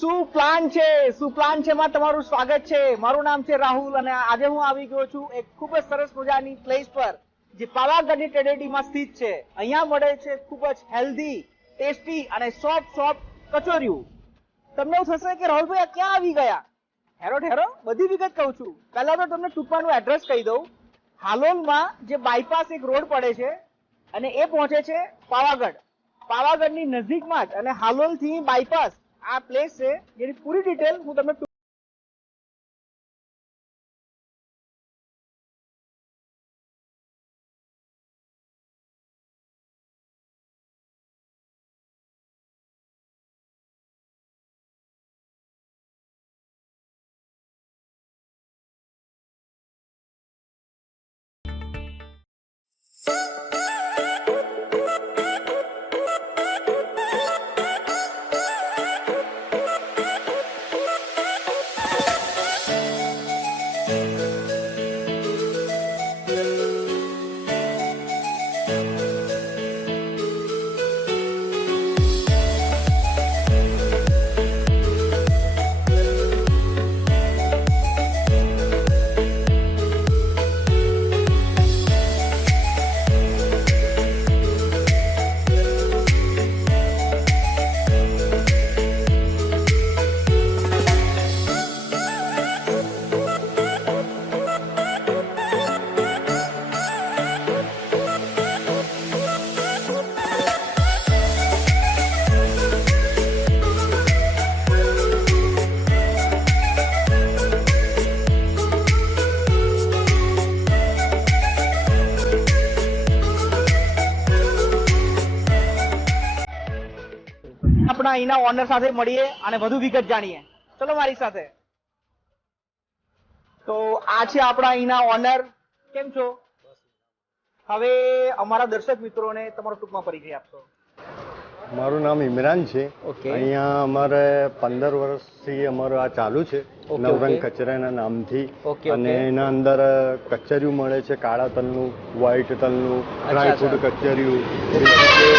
શું પ્લાન છે? શું પ્લાન છે? માં તમારું સ્વાગત છે. મારું નામ છે રાહુલ અને આજે હું આવી ગયો છું એક ખૂબ જ સરસ મજાની પ્લેસ પર, જે પાવાગઢની ટેડેડીમાં સ્થિત છે. અહીંયા મળે છે ખૂબ જ હેલ્ધી ટેસ્ટી અને સોફ્ટ સોફ્ટ કચોરિયું તમને એવું થશે કે રાહુલભાઈ, આ ક્યાં આવી ગયા? હેરો ઠેરો, બધી વિગત કહું છું. પહેલા તો તમને ટૂંકાનું એડ્રેસ કહી દઉં. હાલોલમાં જે બાયપાસ એક રોડ પડે છે અને એ પહોંચે છે પાવાગઢ. પાવાગઢની નજીકમાં જ અને હાલોલથી બાયપાસ આ પ્લેસ છે જેની પૂરી ડિટેલ હું તમને ટૂંક- અહીંના ઓનર સાથે મળીએ અને વધુ વિગત જાણીએ. ચલો મારી સાથે. તો આ છે આપણા અહીંના ઓનર કેમ છો? હવે અમારા દર્શક મિત્રોને તમારો ટૂંકમાં પરિચય આપશો. મારું નામ ઇમરાન છે. અહીંયા અમારે પંદર વર્ષથી અમારું આ ચાલુ છે. નવરંગ. કચરાના નામથી. અને એના અંદર કચરિયું મળે છે કાળા તલનું વ્હાઈટ તલનું ડ્રાયફ્રૂટ. કચરિયું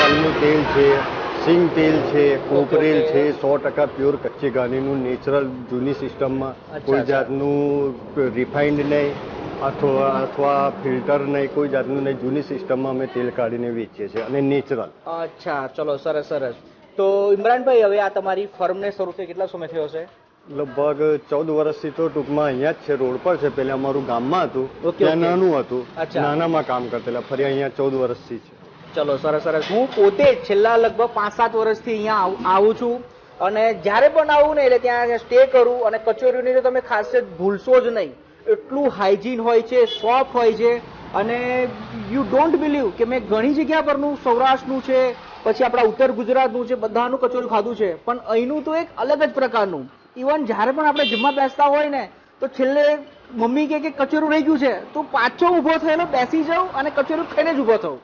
તલનું તેલ છે સિંગ તેલ છે કોપરેલ છે સો ટકા પ્યોર કચ્ચી ઘાનીનું નેચરલ જૂની સિસ્ટમમાં કોઈ જાતનું રિફાઇન્ડ નહીં અથવા અથવા ફિલ્ટર નહીં કોઈ જાતનું નહીં. જૂની સિસ્ટમમાં અમે તેલ કાઢીને વેચીએ છીએ અને નેચરલ. અચ્છા ચલો સરસ સરસ. તો ઇમરાનભાઈ હવે આ તમારી ફર્મને શરૂ થઈ કેટલા સમય થયો છે? લગભગ ચૌદ વર્ષથી તો ટૂંકમાં અહીંયા જ છે રોડ પર છે. પેલા અમારું ગામમાં હતું ત્યાં નાનું હતું. નાનામાં કામ કરતેલા ફરી અહીંયા ચૌદ વર્ષથી છે. ચલો, સરસ સરસ. હું પોતે છેલ્લા લગભગ પાંચ સાત વર્ષથી અહીંયા આવું છું. અને જ્યારે પણ આવું ને એટલે ત્યાં સ્ટે કરું અને કચોરીની તો તમે ખાસિયત ભૂલશો જ નહીં. એટલું હાઇજીન હોય છે સોફ્ટ હોય છે. અને યુ ડોન્ટ બિલીવ કે મેં ઘણી જગ્યા પરનું સૌરાષ્ટ્રનું છે, પછી આપણા ઉત્તર ગુજરાતનું છે, બધાનું કચોરી ખાધું છે. પણ અહીંનું તો એક અલગ જ પ્રકારનું. ઇવન જ્યારે પણ આપણે જમવા બેસતા હોય ને, તો છેલ્લે મમ્મી કે કચોરું રહી ગયું છે, તો પાછો ઊભો થયેલો બેસી જાઉં અને કચોરું ખાઈને જ ઊભો થઉં.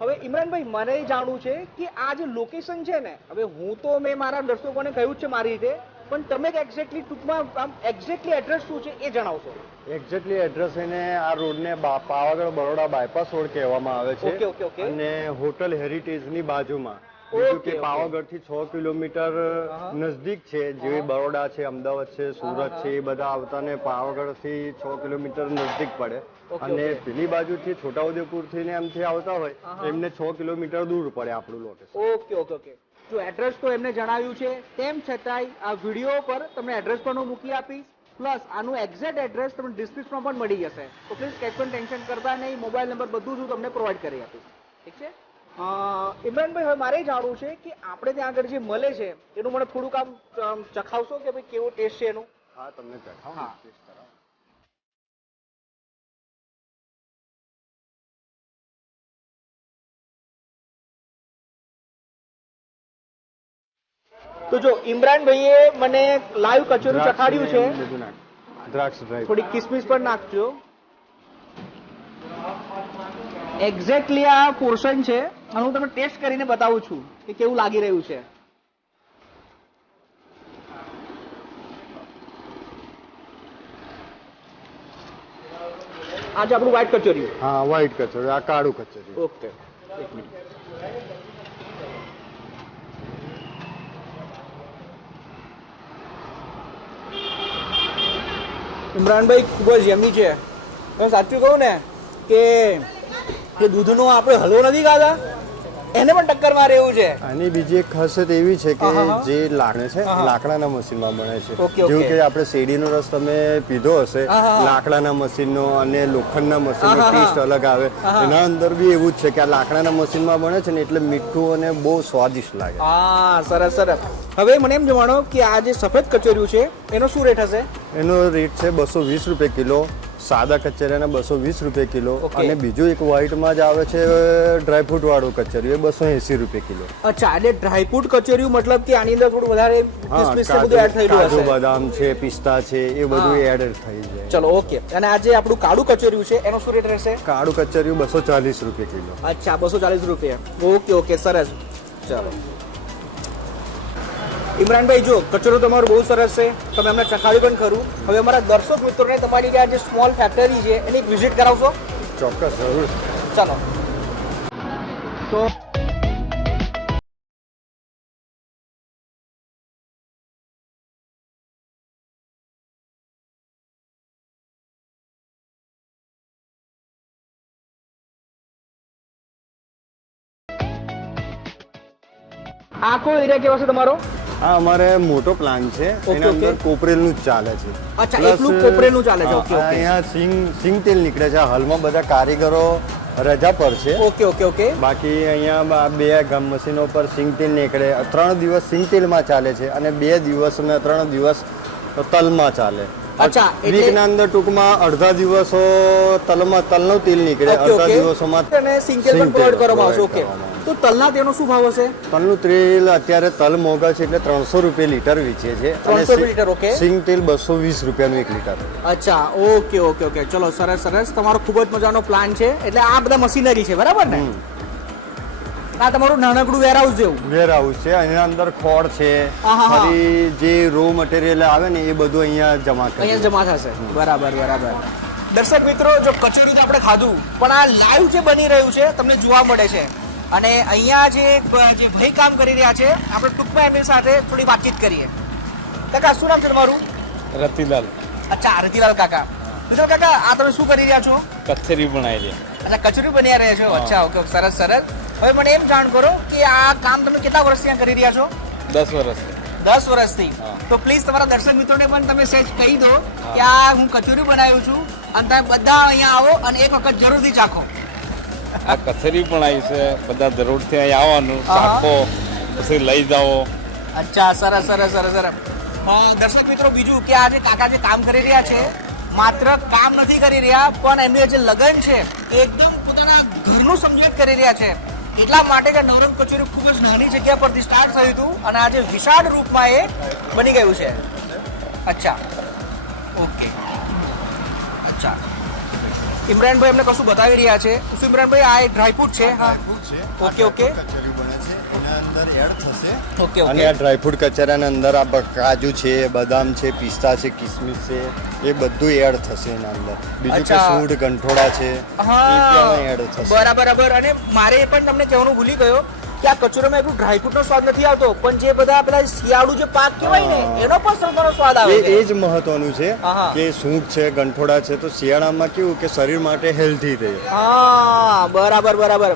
હવે ઇમરાનભાઈ મને એ જાણવું છે કે આ જે લોકેશન છે ને હવે હું તો મેં મારા દર્શકોને કહ્યું છે મારી રીતે પણ તમે એક્ઝેક્ટલી ટૂંકમાં આમ એક્ઝેક્ટલી એડ્રેસ શું છે એ જણાવશો. એક્ઝેક્ટલી એડ્રેસ એને આ રોડને પાવાગઢ બરોડા બાયપાસ રોડ કહેવામાં આવે છે. અને હોટલ હેરિટેજની બાજુમાં. બીજું કે. પાવાગઢથી છ કિલોમીટર નજદીક છે જેવી બરોડા છે અમદાવાદ છે સુરત છે એ બધા આવતા ને પાવાગઢથી છ કિલોમીટર નજદીક પડે. અને. પેલી બાજુથી છોટાઉદેપુરથી ને એમથી આવતા હોય એમને છ કિલોમીટર દૂર પડે આપણું લોકેશન ઓકે ઓકે ઓકે. જો એડ્રેસ તો એમને જણાવ્યું છે તેમ છતાંય આ વીડિયો પર તમને એડ્રેસ પણ હું મૂકી આપીશ પ્લસ આનું એક્ઝેક્ટ એડ્રેસ તમને ડિસ્ક્રિપ્શનમાં પણ મળી જશે. તો પ્લીઝ કંઈ પણ ટેન્શન કરતા નહીં મોબાઈલ નંબર બધું જ હું તમને પ્રોવાઈડ કરી આપીશ. ઠીક છે? ઇમરાનભાઈ હવે મારે જાણવું છે કે આપણે ત્યાં આગળ જે મળે છે એનું મને થોડુંક આમ ચખાવશો કે ભાઈ કેવો ટેસ્ટ છે એનું? હા તમને ચખાવો taste કરાવો. તો જો ઇમરાનભાઈએ મને લાઈવ કચોરી ચખાડ્યું છે. દ્રાક્ષ થોડી કિસમિસ પણ નાખજો. એક્ઝેક્ટલી આ પોર્શન છે. અને હું તમને ટેસ્ટ કરીને બતાવું છું કે કેવું લાગી રહ્યું છે. આજે આપણું વ્હાઈટ કચોરી. હા વ્હાઈટ કચોરી આ કાળું કચોરી. ઓકે એક મિનિટ. ઇમરાનભાઈ ખૂબ જ યમી છે. હું સાચું કહું ને કે દૂધનો આપણે હલવો નથી ખાતા એને પણ ટક્કર મારે એવું છે? આની બીજી એક ખાસિયત એવી છે કે જે લાકડે છે લાકડાના મશીનમાં બને છે. જેવું કે આપણે શેરડીનો રસ તમે પીધો હશે લાકડાના મશીનનો અને લોખંડના મશીનનો ટેસ્ટ અલગ આવે. એના અંદર બી એવું જ છે કે આ લાકડાના મશીનમાં બને છે ને એટલે મીઠું અને બહુ સ્વાદિષ્ટ લાગે. હા સરસ સરસ. હવે મને એમ જણાવો કે આ જે સફેદ કચોરિયું છે એનો શું રેટ હશે? એનો રેટ છે બસો વીસ રૂપિયા કિલો. સાદા કચેરીના બસો વીસ રૂપિયા કિલો અને બીજું એક વ્હાઈટમાં જ આવે છે ડ્રાયફ્રૂટ વાળું કચેરી એ બસો એસી રૂપિયા કિલો. અચ્છા એટલે ડ્રાયફ્રૂટ કચોરિયું મતલબ કે આની અંદર થોડું વધારે કાજુ બદામ છે પિસ્તા છે એ બધું એડ થઈ જાય. ચલો ઓકે અને આ જે આપણું કાળું કચોરિયું છે એનો શું રેટ રહેશે? કાળું કચરિયું બસો ચાલીસ રૂપિયા કિલો. અચ્છા બસો ચાલીસ રૂપિયા. ઓકે ઓકે સરસ. ચાલો. ઇમરાનભાઈ જો કચરો તમારો બહુ સરસ છે. તમે અમને ચખાવ્યું પણ ખરું. હવે અમારા દર્શક મિત્રોને તમારી આ જે સ્મોલ ફેક્ટરી છે એની વિઝિટ કરાવશો? ચોક્કસ જરૂર. ચાલો. તો આખો એરિયા કેવો છે તમારો? આ અમારે મોટો પ્લાન છે. એના અંદર કોપરેલનું જ ચાલે છે. અચ્છા, એકલું કોપરેલનું ચાલે છે, ઓકે, ઓકે. અહીંયા સિંગ સિંગ તેલ નીકળે છે. હાલમાં બધા કારીગરો રજા પર છે. ઓકે ઓકે ઓકે બાકી અહીંયા બે ગામ મશીનો પર સિંગ તેલ નીકળે. ત્રણ દિવસ સિંગ તેલમાં ચાલે છે અને બે દિવસ અને ત્રણ દિવસ તલમાં ચાલે. અચ્છા, વીકના અંદર ટૂંકમાં અડધા દિવસો તલમાં તલનું તેલ નીકળે. અડધા દિવસોમાં અને સિંગ તેલ પ્રોવાઈડ કરવામાં આવશે. ઓકે. તો તલના તેનો શું ભાવ હશે? તલનું તેલ અત્યારે તલ મોંઘા છે એટલે ત્રણસો રૂપિયા લીટર વેચીએ છે. 300 લીટર, ઓકે. સિંગ તેલ બસો વીસ રૂપિયાનું એક લીટર. અચ્છા ઓકે ઓકે ઓકે. ચલો સરસ સરસ. તમારો ખૂબ જ મજાનો પ્લાન છે. એટલે આ બધા મશીનરી છે બરાબર ને? આ તમારું નાનકડું વેરહાઉસ જેવું. વેરહાઉસ છે એના અંદર ખોળ છે. ફરી જે રો મટીરિયલ આવે ને એ બધું અહીંયા જમા અહીંયા જમા થશે. બરાબર બરાબર. દર્શક મિત્રો જો કચોરી તો આપણે ખાધું પણ આ લાઈવ જે બની રહ્યું છે તમને જોવા મળે છે. અને અહીંયા જે જે ભાઈ કામ કરી રહ્યા છે આપણે ટૂંકમાં એમની સાથે થોડી વાતચીત કરીએ. કાકા શું નામ છે તમારું? રતિલાલ. અચ્છા રતિલાલ કાકા. રતિલાલ કાકા આ તમે શું કરી રહ્યા છો? કચેરી બનાવી છે અચ્છા કચોરી બની રહ્યા છો? અચ્છા ઓકે સરસ સરસ. હવે મને એમ જાણ કરો કે આ કામ તમે કેટલા વર્ષથી ત્યાં કરી રહ્યા છો? દસ વર્ષથી. દસ વર્ષથી? તો પ્લીઝ તમારા દર્શક મિત્રોને પણ તમે સહેજ કહી દો કે આ હું કચોરી બનાવ્યું છું અને તમે બધા અહીંયા આવો અને એક વખત જરૂરથી ચાખો. આ પણ આવી છે. બધા જરૂરથી અહીં આવવાનું. હા. પછી લઈ જાઓ. અચ્છા સરસ સરસ સરસ સરસ. હા, દર્શક મિત્રો બીજું કે આજે કાકા જે કામ કરી રહ્યા છે માત્ર કામ નથી કરી રહ્યા પણ એમની જે લગન છે એકદમ પોતાના ઘરનું સમજીત કરી રહ્યા છે. એટલા માટે કે નવરંગ કચોરી ખૂબ જ નાની જગ્યા પરથી સ્ટાર્ટ થયું હતું અને આજે વિશાળ રૂપમાં એ બની ગયું છે. અચ્છા. ઓકે. અચ્છા. ઇમરાનભાઈ અમને કશું બતાવી રહ્યા છે. શું ઇમરાનભાઈ આ ડ્રાયફ્રૂટ છે? હા. Okay, okay. ઓકે અને આ ડ્રાયફ્રૂટ કચરાના અંદર આ બ- કાજુ છે બદામ છે પિસ્તા છે કિસમિસ છે એ બધું એડ થશે એના અંદર. બીજું કે. સૂંઠ ગંઠોડા છે હા. પણ એડ થશે. બરાબર બરાબર. અને મારે એ પણ તમને કહેવાનું ભૂલી ગયો કે આ કચોરીમાં એટલું ડ્રાયફ્રૂટ નો સ્વાદ નથી આવતો. પણ જે બધા પેલા શિયાળુ જે પાક કહેવાય ને એનો પણ સંતાનો સ્વાદ આવે એ જ મહત્વનું છે. કે સૂંઠ છે ગંઠોડા છે તો શિયાળામાં કેવું કે શરીર માટે હેલ્ધી રહે. હા બરાબર બરાબર.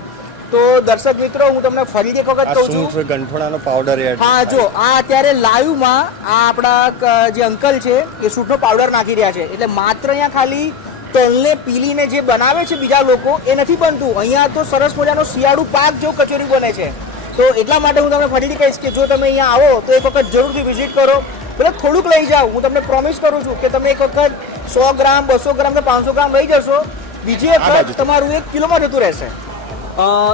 તો દર્શક મિત્રો હું તમને ફરીથી એક વખત કહું છું. ગંઠોડાનો પાવડર એડ હા જો આ અત્યારે લાઈવમાં આ આપણા જે અંકલ છે એ સૂટનો પાવડર નાખી રહ્યા છે. એટલે માત્ર અહીંયા ખાલી તલને પીલીને જે બનાવે છે બીજા લોકો એ નથી બનતું. અહીંયા તો સરસ મજાનો શિયાળુ પાક જેવું કચોરી બને છે. તો એટલા માટે હું તમને ફરીથી કહીશ કે જો તમે અહીંયા આવો તો એક વખત જરૂરથી વિઝિટ કરો. ભલે થોડુંક લઈ જાઓ. હું તમને પ્રોમિસ કરું છું કે તમે એક વખત સો ગ્રામ બસો ગ્રામ કે પાંચસો ગ્રામ લઈ જશો. બીજી વખત તમારું એક કિલોમાં જતું રહેશે.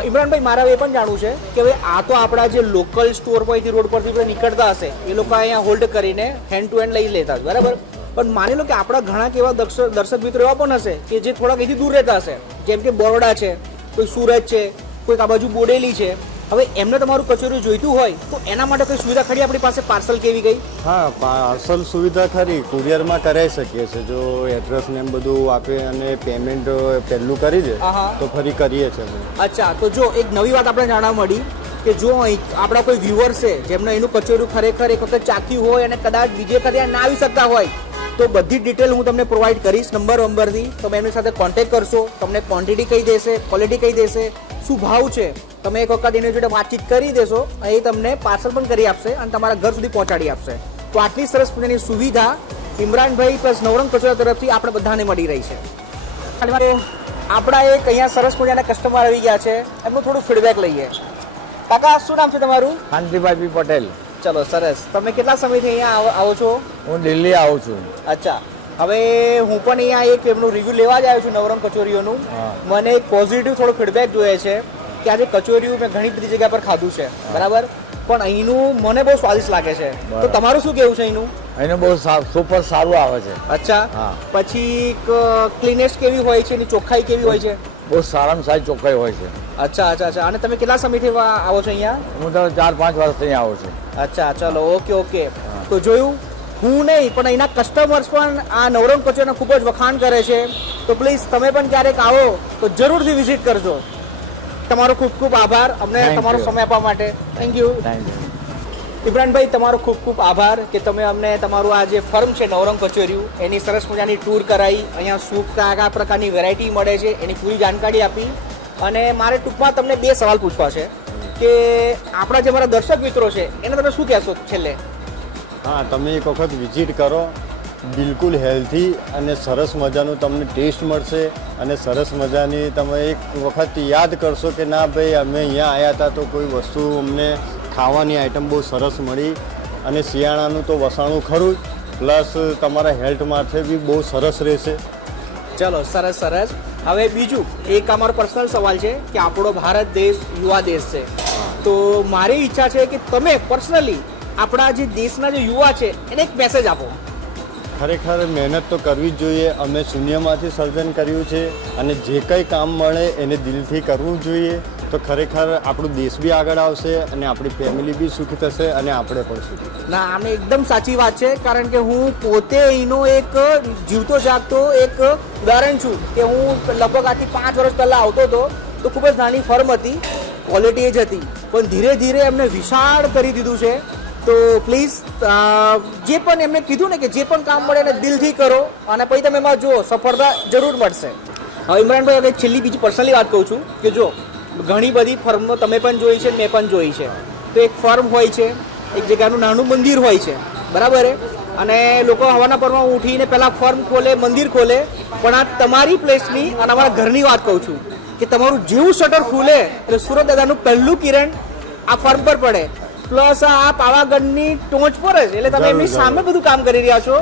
ઇમરાનભાઈ મારે એ પણ જાણવું છે કે ભાઈ આ તો આપણા જે લોકલ સ્ટોર પરથી રોડ પરથી નીકળતા હશે એ લોકો અહીંયા હોલ્ડ કરીને હેન્ડ ટુ હેન્ડ લઈ લેતા બરાબર? પણ માની લો કે આપણા ઘણા કેવા દર્શક દર્શક મિત્રો એવા પણ હશે કે જે થોડાક અહીંથી દૂર રહેતા હશે. જેમ કે બરોડા છે કોઈ સુરત છે કોઈક આ બાજુ બોડેલી છે. હવે એમને તમારું કચોરી જોઈતું હોય તો એના માટે કોઈ સુવિધા ખરી આપણી પાસે? પાર્સલ કેવી ગઈ હા પાર્સલ સુવિધા ખરી. કુરિયરમાં કરાવી શકીએ છીએ. જો એડ્રેસ ને એમ બધું આપે અને પેમેન્ટ પહેલું કરી દે. તો ફરી કરીએ છીએ અચ્છા તો જો એક નવી વાત આપણે જાણવા મળી કે જો આપણા કોઈ વ્યુઅર છે જેમને એનું કચોરું ખરેખર એક વખત ચાખ્યું હોય અને કદાચ બીજે વખત ના આવી શકતા હોય તો બધી ડિટેલ હું તમને પ્રોવાઈડ કરીશ નંબર નંબરથી તમે એમની સાથે કોન્ટેક્ટ કરશો, તમને ક્વોન્ટિટી કહી દેશે ક્વોલિટી કહી દેશે, શું ભાવ છે, તમે એક વખત એની જોડે વાતચીત કરી દેશો, એ તમને પાર્સલ પણ કરી આપશે અને તમારા ઘર સુધી પહોંચાડી આપશે. તો આટલી સરસ મજાની સુવિધા ઇમરાનભાઈ પ્લસ નવરંગ કચોરા તરફથી આપણે બધાને મળી રહી છે. આપણા એક અહીંયા સરસ મજાના કસ્ટમર આવી ગયા છે, એમનું થોડું ફીડબેક લઈએ. કાકા, શું નામ છે તમારું? શાંતિભાઈ પટેલ. ચલો સરસ. તમે કેટલા સમયથી અહીંયા આવો- છો? હું દિલ્હી આવું છું. અચ્છા. હવે હું પણ અહીંયા એક એમનું રિવ્યુ લેવા જ આવ્યો છું નવરંગ કચોરીઓનું. મને એક પોઝિટિવ થોડો ફીડબેક જોઈએ છે કે આજે કચોરીઓ મેં ઘણી બધી જગ્યા પર ખાધું છે. બરાબર? પણ અહીંનું મને બહુ સ્વાદિષ્ટ લાગે છે. તો તમારું શું કેવું છે અહીંનું? એનું બહુ સુપર સારું આવે છે. અચ્છા. પછી ક્લીનેસ કેવી હોય છે? એની ચોખ્ખાઈ કેવી હોય છે? બહુ સારામાં સારી ચોખ્ખાઈ હોય છે. અચ્છા અચ્છા અચ્છા. અને તમે કેટલા સમયથી આવો છો અહીંયા? હું તો ચાર પાંચ વર્ષથી આવું છું. અચ્છા ચલો ઓકે ઓકે. તો જોયું હું નહીં પણ અહીંના કસ્ટમર્સ પણ આ નવરંગ કચોરીના ખૂબ જ વખાણ કરે છે. તો પ્લીઝ તમે પણ ક્યારેક આવો તો જરૂરથી વિઝિટ કરજો. તમારો ખૂબ ખૂબ આભાર. અમને તમારો સમય આપવા માટે. થેન્ક યુ થેન્ક યુ ઇમરાનભાઈ, તમારો ખૂબ ખૂબ આભાર કે તમે અમને તમારું આ જે ફર્મ છે નવરંગ કચોરિયું એની સરસ મજાની ટૂર કરાવી અહીંયા સૂપ કયા કયા પ્રકારની વેરાયટી મળે છે, એની પૂરી જાણકારી આપી. અને મારે ટૂંકમાં તમને બે સવાલ પૂછવા છે કે આપણા જે મારા દર્શક મિત્રો છે, એને તમે શું કહેશો છેલ્લે? હા, તમે એક વખત વિઝિટ કરો, બિલકુલ હેલ્ધી અને સરસ મજાનું તમને ટેસ્ટ મળશે અને સરસ મજાની તમે એક વખત યાદ કરશો કે ના ભાઈ, અમે અહીંયા આવ્યા હતા તો કોઈ વસ્તુ અમને ખાવાની આઇટમ બહુ સરસ મળી અને શિયાળાનું તો વસાણું ખરું પ્લસ તમારા હેલ્થ માટે બી બહુ સરસ રહેશે. ચલો, સરસ સરસ. હવે બીજું, એક અમારો પર્સનલ સવાલ છે કે આપણો ભારત દેશ યુવા દેશ છે. તો મારી ઈચ્છા છે કે તમે પર્સનલી આપણા જે દેશના જે યુવા છે, એને એક મેસેજ આપો. ખરેખર મહેનત તો કરવી જ જોઈએ. અમે શૂન્યમાંથી સર્જન કર્યું છે અને જે કંઈ કામ મળે એને દિલથી કરવું જોઈએ. તો ખરેખર આપણું દેશ બી આગળ આવશે અને આપણી ફેમિલી બી સુખી થશે અને આપણે પણ સુખી ના, આમે એકદમ સાચી વાત છે. કારણ કે હું પોતે એનો એક જીવતો જાગતો એક ઉદાહરણ છું કે હું લગભગ આથી પાંચ વર્ષ પહેલાં આવતો હતો તો ખૂબ જ નાની ફર્મ હતી ક્વોલિટી એ જ હતી. પણ ધીરે ધીરે એમને વિશાળ કરી દીધું છે. તો પ્લીઝ જે પણ એમને કીધું ને કે જે પણ કામ મળે એને દિલથી કરો અને પછી તમે એમાં જુઓ, સફળતા જરૂર મળશે. હવે ઇમરાનભાઈ, હવે છેલ્લી બીજી પર્સનલી વાત કહું છું કે જો, ઘણી બધી ફર્મો તમે પણ જોઈ છે મેં પણ જોઈ છે. તો એક ફર્મ હોય છે, એક જગ્યાનું નાનું મંદિર હોય છે, બરાબર અને લોકો હવાના પરમાં ઉઠીને પહેલાં ફર્મ ખોલે, મંદિર ખોલે, પણ આ તમારી પ્લેસની અને અમારા ઘરની વાત કહું છું કે તમારું જેવું શટર ખુલે એટલે સુરત દાદાનું પહેલું કિરણ આ ફર્મ પર પડે. પ્લસ આ પાવાગઢની ટોચ પર જ એટલે તમે એમની સામે બધું કામ કરી રહ્યા છો.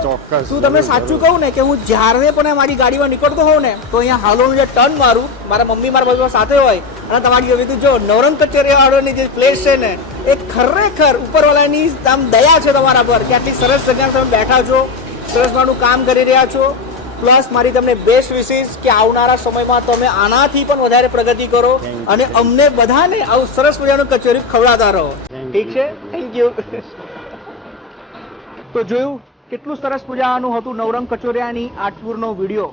શું તમે સાચું કહું ને કે હું જ્યારે પણ મારી ગાડીમાં નીકળતો હોઉં ને તો અહીંયા હાલોનું જે ટર્ન મારું મારા મમ્મી મારા બધા સાથે હોય અને તમારી જોવી જો નવરંગ કચેરી વાળોની જે પ્લેસ છે ને એ ખરેખર ઉપરવાળાની આમ દયા છે તમારા પર કે આટલી સરસ જગ્યા તમે બેઠા છો સરસ માનું કામ કરી રહ્યા છો. પ્લસ મારી તમને બેસ્ટ વિશેષ કે આવનારા સમયમાં તમે આનાથી પણ વધારે પ્રગતિ કરો અને અમને બધાને આવું સરસ મજાનું કચોરી ખવડાતા રહો. ઠીક છે? થેન્ક યુ તો જોયું કેટલું સરસ મજાનું હતું નવરંગ કચોરિયાની આઠપુરનો વીડિયો.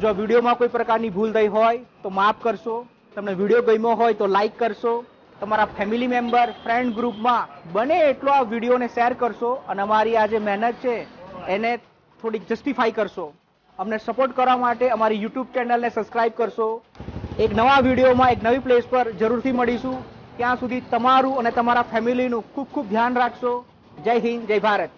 જો આ વિડીયોમાં કોઈ પ્રકારની ભૂલ થઈ હોય તો માફ કરશો. તમને વીડિયો ગમ્યો હોય તો લાઈક કરશો. તમારા ફેમિલી મેમ્બર ફ્રેન્ડ ગ્રુપમાં બને એટલો આ વિડીયોને શેર કરશો અને અમારી આ જે મહેનત છે એને થોડીક જસ્ટિફાઈ કરશો. અમને સપોર્ટ કરવા માટે અમારી યુટ્યુબ ચેનલને સબસ્ક્રાઇબ કરશો. એક નવા વિડીયોમાં, એક નવી પ્લેસ પર જરૂરથી મળીશું. ત્યાં સુધી તમારું અને તમારા ફેમિલીનું ખૂબ ખૂબ ધ્યાન રાખશો. જય હિન્દ, જય ભારત.